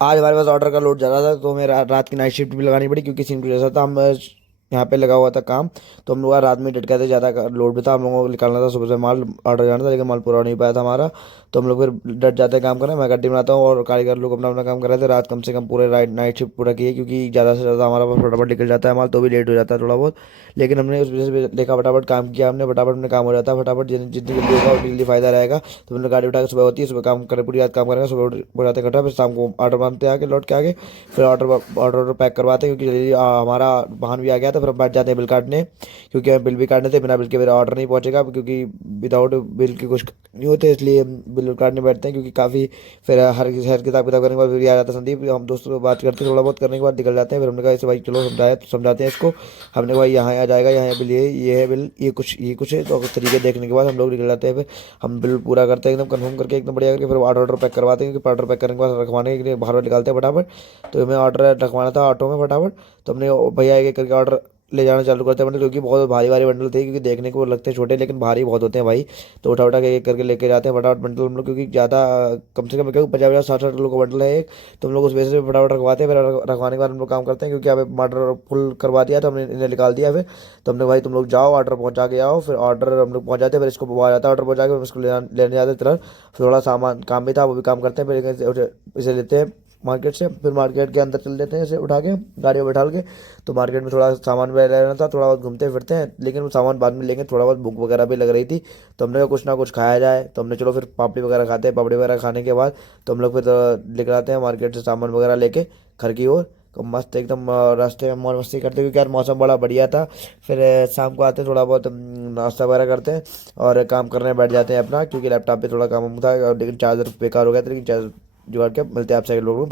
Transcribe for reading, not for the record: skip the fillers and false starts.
आज हमारे पास ऑर्डर का लोड ज़्यादा था तो हमें रात की नाइट शिफ्ट भी लगानी पड़ी, क्योंकि सीन कुछ ऐसा था, हम यहाँ पे लगा हुआ था काम, तो हम लोग रात में डट गए थे, ज़्यादा लोड भी था, हम लोगों को निकालना था, सुबह से माल ऑर्डर जाना था, लेकिन माल पूरा नहीं पाया था हमारा। तो हम लोग फिर डट जाते हैं काम करने, मैं गड्डी बनाता हूँ और कारीगर लोग अपना अपना काम कर रहे थे। रात कम से कम पूरे नाइट शिफ्ट पूरा किए, क्योंकि ज़्यादा से ज़्यादा हमारा पास फटाफट निकल जाता है माल, तो भी लेट हो जाता है थोड़ा बहुत। लेकिन हमने उस वजह से देखा, फटाफट काम किया हमने, फटाफट अपने काम हो जाता है, फटाफट जितनी जल्दी होगा उतनी जल्दी फायदा रहेगा। तो हमने गाड़ी उठा के सुबह होती है, सुबह काम करें, पूरी रात काम करेंगे, सुबह हो जाते हैं इकट्ठा, फिर शाम को ऑर्डर मानते हैं आके लौट के आगे, फिर ऑर्डर पैक करवाते हैं, क्योंकि जल्दी हमारा वाहन भी आ गया था, फिर हम बैठ जाते हैं बिल काटने, क्योंकि हमें बिल भी काटने थे, बिना बिल के मेरा ऑर्डर नहीं पहुंचेगा, क्योंकि विदाउट बिल के कुछ नहीं होते, इसलिए हम बिल काटने बैठते हैं, क्योंकि काफ़ी फिर हर किताब किताब करने के बाद फिर ये आ जाता है संदीप, हम दोस्तों से बात करते हैं, थोड़ा बहुत करने के बाद निकल जाते हैं। फिर हमने कहा इसे भाई चलो समझाया, तो समझाते हैं इसको, हमने कहा भाई यहाँ आ जाएगा, यहाँ बिल ये है बिल, ये कुछ है, तो तरीके देखने के बाद हम लोग निकल जाते हैं। फिर हम बिल पूरा करते हैं एकदम कंफर्म करके, एकदम बढ़िया करके, फिर ऑर्डर पैक करवाते हैं, क्योंकि ऑर्डर पैक करने के बाद रखवाने के लिए बाहर निकालते हैं फटाफट। तो हमें ऑर्डर रखवाना था ऑटो में फटाफट, तो हमने भैया एक एक करके ऑर्डर ले जाना चालू करते हैं बंडल, क्योंकि बहुत भारी भारी बंडल थे, क्योंकि देखने को लगते हैं छोटे लेकिन भारी बहुत होते हैं भाई। तो उठा उठा के एक करके लेके जाते हैं फटाफट बंडल हम लोग, क्योंकि ज़्यादा कम से कम क्योंकि 50-50 60 किलो का बंडल है एक, तो हम लोग उस वजह से फटाफट रखवाते हैं। फिर रखवाने के बाद हम लोग काम करते हैं, क्योंकि अब ऑर्डर फुल करवा दिया तो हमने इन्हें निकाल दिया। फिर तो हमने भाई तुम लोग जाओ ऑर्डर पहुंचा के आओ, फिर ऑर्डर हम लोग पहुंच जाते हैं, फिर इसको आ जाता है ऑर्डर पहुंचा के, फिर इसको लेने जाते हैं तुरंत। फिर थोड़ा सामान काम भी था, वो भी काम करते हैं, फिर इसे लेते हैं मार्केट से, फिर मार्केट के अंदर चल देते हैं इसे उठा के गाड़ी में बैठा के। तो मार्केट में थोड़ा सामान भी लेना था, थोड़ा बहुत घूमते फिरते हैं, लेकिन वो सामान बाद में लेंगे, थोड़ा बहुत भूख वगैरह भी लग रही थी, तो हमने कहा कुछ ना कुछ खाया जाए, तो हमने चलो फिर पापड़ी वगैरह खाते हैं। पापड़ी वगैरह खाने के बाद तो हम लोग फिर निकल आते हैं मार्केट से सामान वगैरह लेके घर की ओर। तो मस्त एकदम रास्ते में मौज मस्ती करते, क्योंकि यार मौसम बड़ा बढ़िया था। फिर शाम को आते हैं, थोड़ा बहुत नाश्ता वगैरह करते हैं और काम करने बैठ जाते हैं अपना, क्योंकि लैपटॉप पे थोड़ा काम था, लेकिन चार्जर बेकार हो गया था, लेकिन चार्जर जुगाड़ के मिलते हैं आपसे लोगों को।